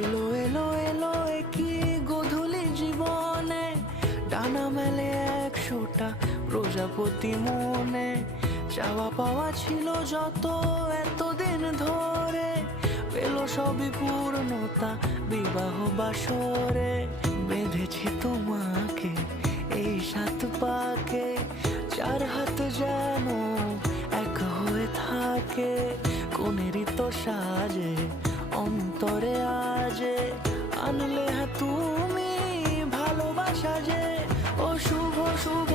এলো এলো এলো একই গধূলি জীবনে, ডানা মেলে 100টা প্রজাপতি মনে। চাওয়া পাওয়া ছিল যত এতদিন ধরে, পেল সবই পূর্ণতা বিবাহ বাসরে। বেঁধেছি তোমাকে এই 7 পাকে, 4 হাত যেন এক হয়ে থাকে। কোনেরই তো সাজে অন্তরে আজে, আনলে হ্যাঁ তুমি ভালোবাসা যে। ও শুভ শুভ